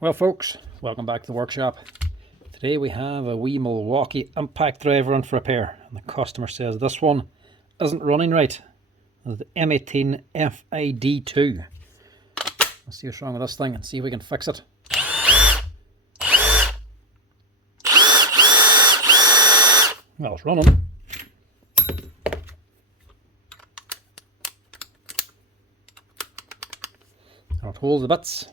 Well folks, welcome back to the workshop. Today we have a wee Milwaukee impact driver in for repair, and the customer says this one isn't running right. The M18 FID2. Let's see what's wrong with this thing and see if we can fix it. Well, it's running. It holds the bits.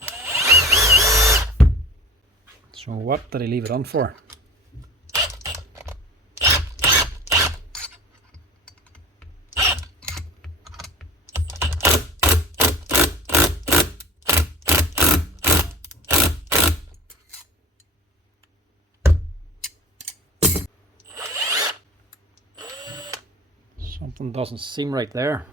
So what did he leave it on for? Something doesn't seem right there.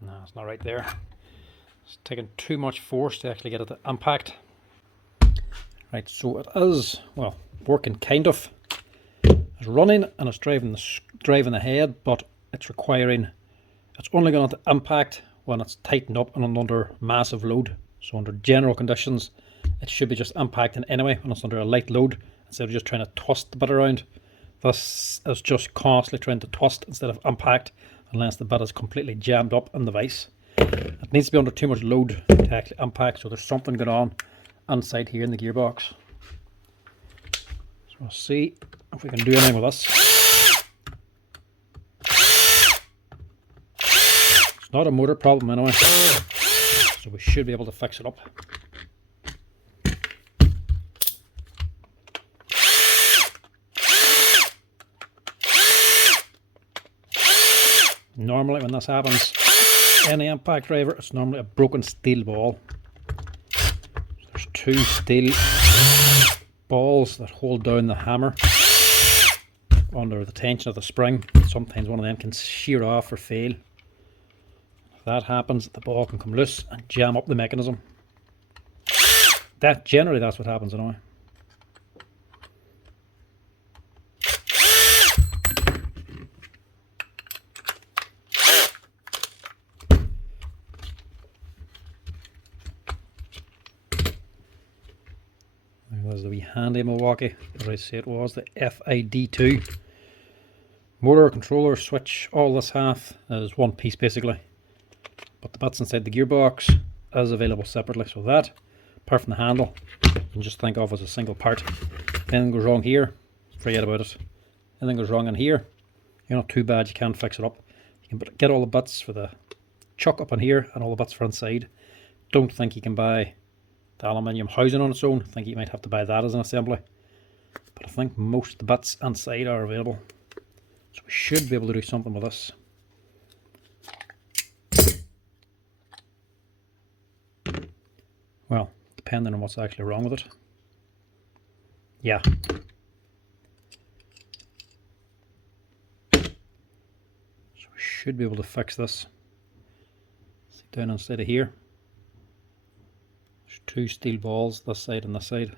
No, it's not right there. It's taking too much force to actually get it to impact. Right, so it is, well, working kind of. It's running and it's driving the head, but it's only going to impact when it's tightened up and under massive load. So under general conditions, it should be just impacting anyway when it's under a light load, instead of just trying to twist the bit around. This is just constantly trying to twist instead of impact, unless the bit is completely jammed up in the vise. It needs to be under too much load to actually impact, so there's something going on inside here in the gearbox. So we'll see if we can do anything with this. It's not a motor problem anyway, so we should be able to fix it up. Normally when this happens, any impact driver, it's normally a broken steel ball. There's two steel balls that hold down the hammer under the tension of the spring. Sometimes one of them can shear off or fail. If that happens, the ball can come loose and jam up the mechanism. Generally that's what happens anyway. There's the wee handy Milwaukee, as I say it was, the FID2. Motor, controller, switch, all this half is one piece basically. But the bits inside the gearbox is available separately, so that, apart from the handle, you can just think of as a single part. If anything goes wrong here, forget about it. Anything goes wrong in here, you're not too bad, you can fix it up. You can get all the bits for the chuck up in here and all the bits for inside. Don't think you can buy the aluminium housing on its own. I think you might have to buy that as an assembly, but I think most of the bits inside are available, so we should be able to do something with this. Well, depending on what's actually wrong with it. Yeah, so we should be able to fix this. Sit down inside of here. There's two steel balls, this side and this side.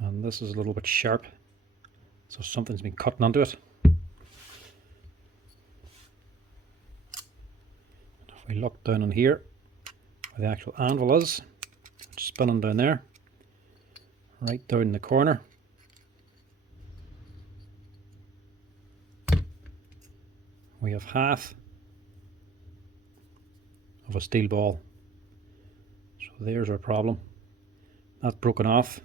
And this is a little bit sharp, so something's been cutting into it. And if we look down in here, where the actual anvil is, it's spinning down there, right down in the corner. We have half of a steel ball. So there's our problem. That's broken off,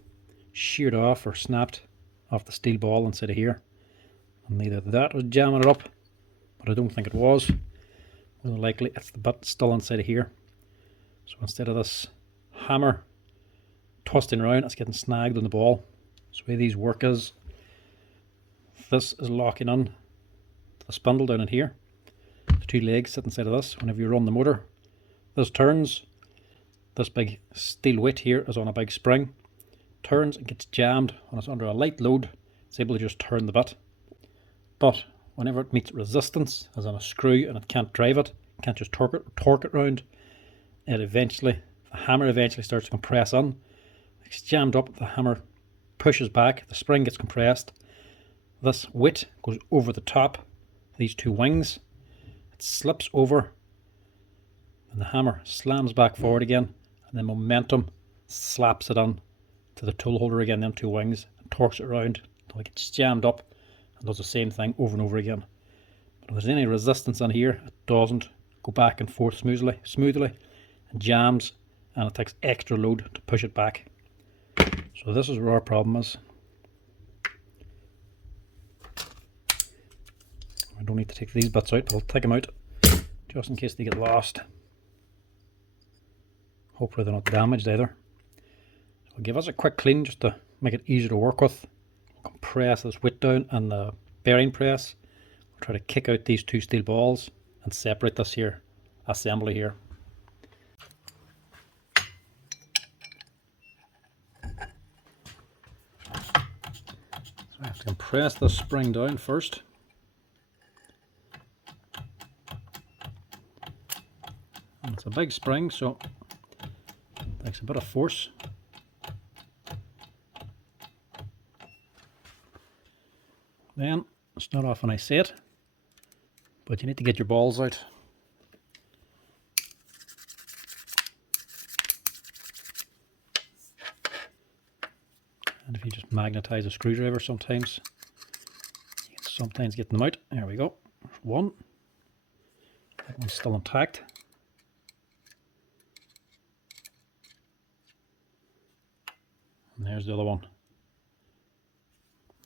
sheared off or snapped off the steel ball inside of here. And either that was jamming it up, but I don't think it was. More than likely it's the bit still inside of here. So instead of this hammer twisting around, it's getting snagged on the ball. So the way these work is, this is locking on to the spindle down in here. The two legs sit inside of this. Whenever you run the motor, this turns. This big steel weight here is on a big spring. Turns and gets jammed when it's under a light load. It's able to just turn the bit. But whenever it meets resistance, as on a screw, and it can't drive it, can't just torque it round, the hammer eventually starts to compress in. It's jammed up, the hammer pushes back, the spring gets compressed. This weight goes over the top, these two wings. It slips over, and the hammer slams back forward again, and then momentum slaps it on to the tool holder again, them two wings, and torques it around until it gets jammed up and does the same thing over and over again. But if there's any resistance in here, it doesn't go back and forth smoothly, and jams, and it takes extra load to push it back. So this is where our problem is. I don't need to take these bits out, but I'll take them out just in case they get lost. Hopefully they're not damaged either. So I'll give us a quick clean just to make it easier to work with. Compress this weight down and the bearing press. I'll try to kick out these two steel balls and separate this here assembly here. So I have to compress this spring down first. And it's a big spring, so it takes a bit of force. Then it's not often I say it, but you need to get your balls out. And if you just magnetize a screwdriver sometimes, you can sometimes get them out. There we go. There's one. That one's still intact. And there's the other one.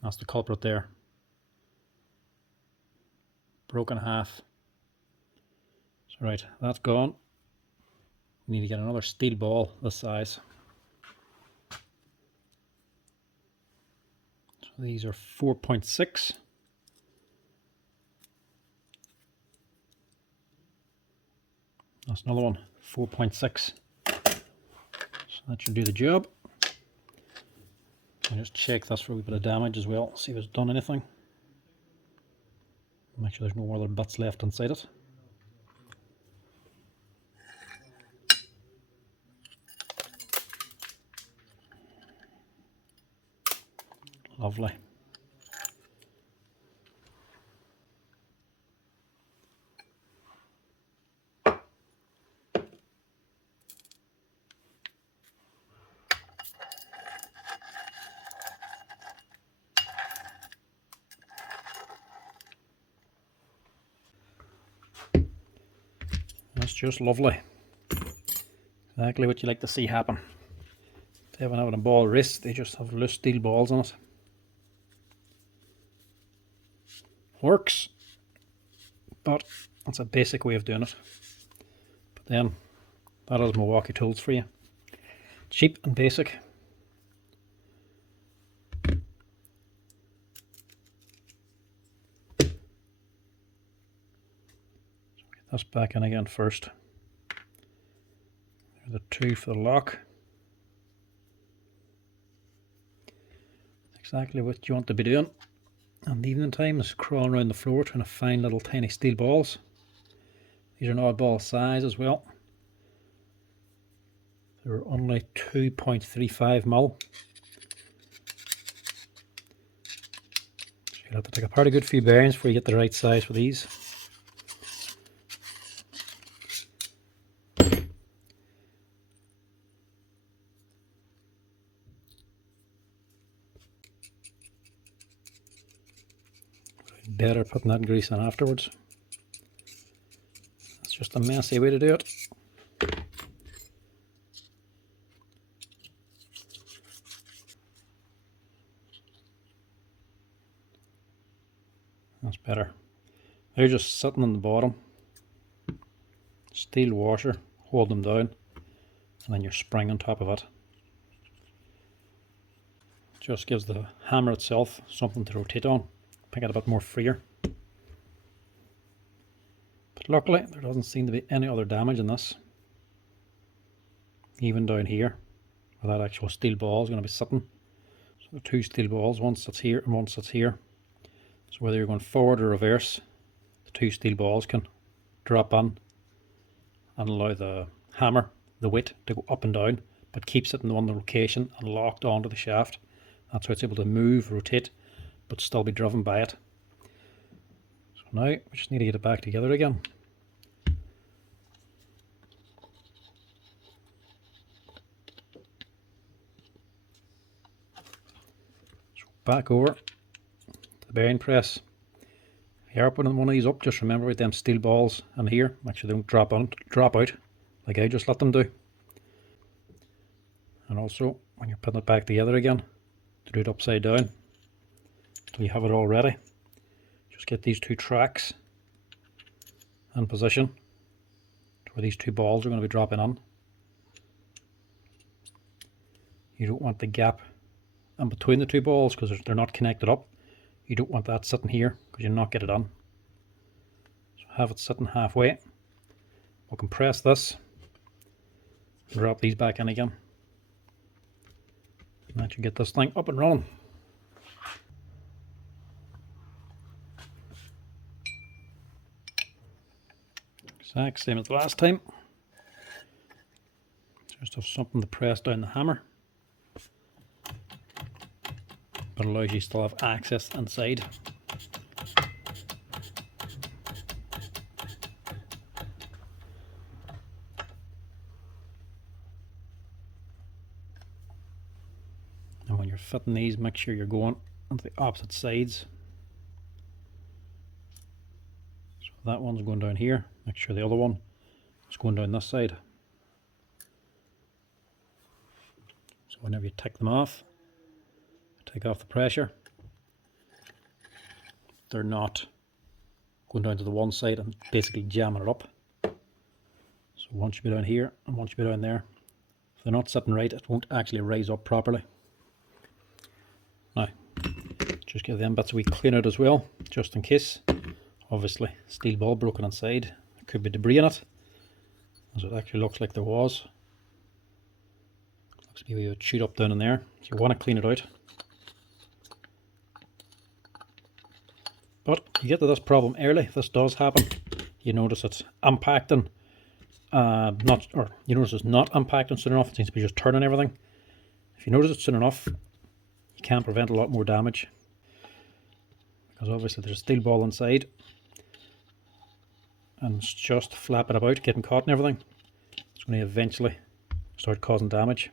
That's the culprit there. Broken half. So right, that's gone. We need to get another steel ball this size. So these are 4.6. That's another one, 4.6. So that should do the job. I'll just check this for a wee bit of damage as well, see if it's done anything. Make sure there's no other bits left inside it. Lovely. That's just lovely. Exactly what you like to see happen. They haven't having a ball wrist, they just have loose steel balls on it. Works, but that's a basic way of doing it. But then, that is Milwaukee tools for you. Cheap and basic. So get this back in again first. There's the two for the lock. That's exactly what you want to be doing. And evening time is crawling around the floor trying to find little tiny steel balls. These are an oddball size as well. They're only 2.35 mil. So you'll have to take apart a good few bearings before you get the right size for these. Better putting that grease on afterwards. It's just a messy way to do it. That's better. They're just sitting on the bottom. Steel washer, hold them down, and then your spring on top of it. Just gives the hammer itself something to rotate on. Make it a bit more freer. But luckily there doesn't seem to be any other damage in this. Even down here where that actual steel ball is going to be sitting. So the two steel balls, one sits here and one sits here. So whether you're going forward or reverse, the two steel balls can drop in and allow the hammer the weight to go up and down, but keeps it in one location and locked onto the shaft. That's how it's able to move, rotate, but still be driven by it. So now we just need to get it back together again. So back over to the bearing press. If you are putting one of these up, just remember with them steel balls and here, make sure they don't drop out like I just let them do. And also when you're putting it back together again, to do it upside down until you have it all ready. Just get these two tracks in position to where these two balls are going to be dropping on. You don't want the gap in between the two balls because they're not connected up. You don't want that sitting here because you'll not get it on. So have it sitting halfway. We'll compress this and drop these back in again. And that should get this thing up and running. Exact same as the last time. Just have something to press down the hammer, but allows you to still have access inside. And when you're fitting these, make sure you're going onto the opposite sides. So that one's going down here, make sure the other one is going down this side. So whenever you take them off, take off the pressure, they're not going down to the one side and basically jamming it up. So one should be down here and one should be down there. If they're not sitting right, it won't actually raise up properly. Now, just give them bits a wee clean out as well, just in case. Obviously, steel ball broken inside, there could be debris in it, as it actually looks like there was. Looks to be a wee chewed up down in there, so you want to clean it out. But you get to this problem early, if this does happen, you notice it's impacting, you notice it's not impacting soon enough, it seems to be just turning everything. If you notice it soon enough, you can prevent a lot more damage. Because obviously there's a steel ball inside, and it's just flapping about, getting caught and everything. It's going to eventually start causing damage.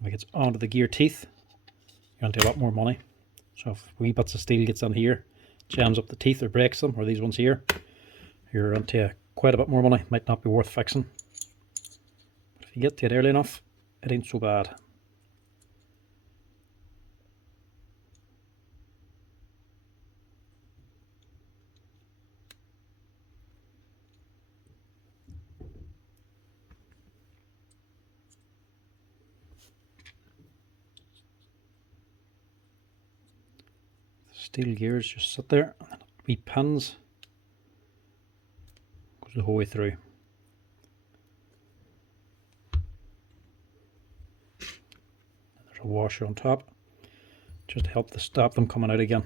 If it gets onto the gear teeth, you're onto a lot more money. So if wee bits of steel gets on here, jams up the teeth or breaks them, or these ones here, you're onto quite a bit more money. Might not be worth fixing. But if you get to it early enough, it ain't so bad. Steel gears just sit there, and then wee pins goes the whole way through. There's a washer on top just to help to stop them coming out again.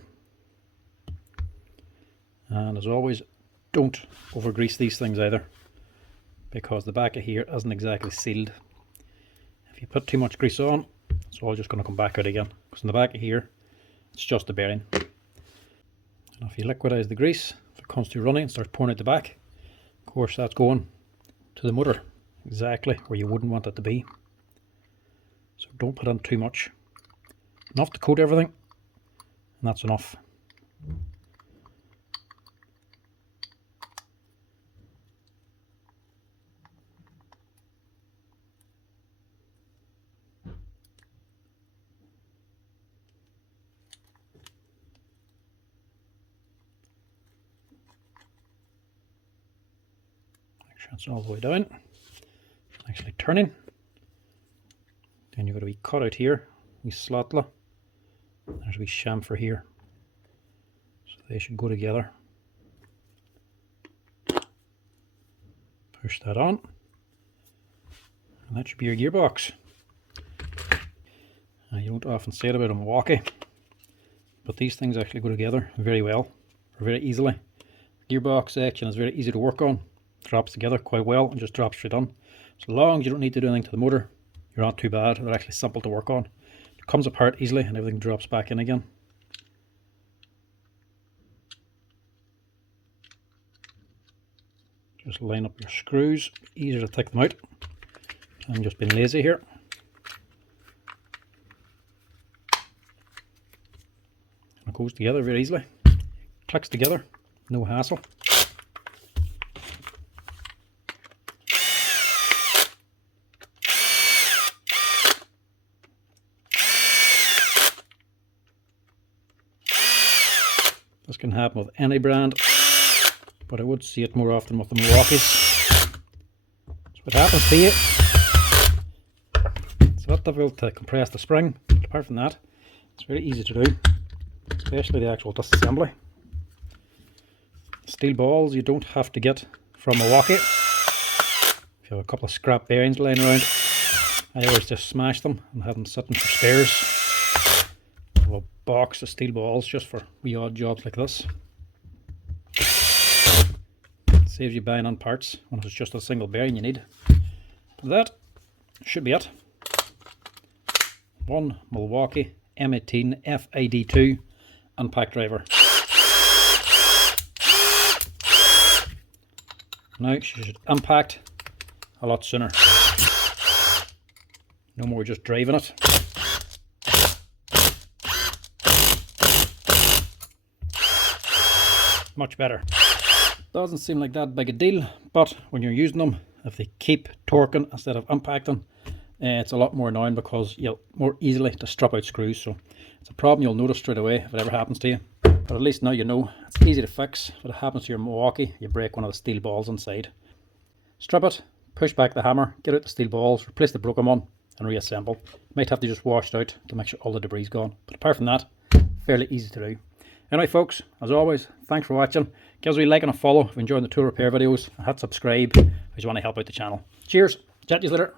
And as always, don't over grease these things either, because the back of here isn't exactly sealed. If you put too much grease on, it's all just going to come back out again, because in the back of here it's just the bearing. And if you liquidize the grease, if it comes to running and starts pouring out the back, of course that's going to the motor, exactly where you wouldn't want it to be. So don't put in too much. Enough to coat everything, and that's enough. It's all the way down, actually turning. Then you've got a wee cut out here, wee slotla. There's a wee chamfer here, so they should go together. Push that on, and that should be your gearbox. You don't often say it about a Milwaukee, but these things actually go together very well, or very easily. The gearbox section is very easy to work on. drops together quite well and just drops straight on. So long as you don't need to do anything to the motor, you're not too bad. They're actually simple to work on. It comes apart easily and everything drops back in again. Just line up your screws, easier to take them out. I'm just being lazy here. And it goes together very easily. Clicks together, no hassle. This can happen with any brand, but I would see it more often with the Milwaukee's. So what happens to you, it's not difficult to compress the spring, but apart from that, it's very easy to do, especially the actual disassembly. Steel balls you don't have to get from Milwaukee. If you have a couple of scrap bearings lying around, I always just smash them and have them sitting for spares. A box of steel balls just for wee odd jobs like this. Saves you buying on parts when it's just a single bearing you need. But that should be it. One Milwaukee M18 FID2 unpack driver. Now she should impact a lot sooner. No more just driving it. Much better. Doesn't seem like that big a deal, but when you're using them, if they keep torquing instead of impacting, it's a lot more annoying because you'll more easily to strip out screws. So it's a problem you'll notice straight away if it ever happens to you. But at least now you know it's easy to fix. If it happens to your Milwaukee, you break one of the steel balls inside. Strip it, push back the hammer, get out the steel balls, replace the broken one, and reassemble. You might have to just wash it out to make sure all the debris is gone. But apart from that, fairly easy to do. Anyway folks, as always, thanks for watching. Give us a like and a follow if you're enjoying the tool repair videos, and hit subscribe if you want to help out the channel. Cheers, chat to you later.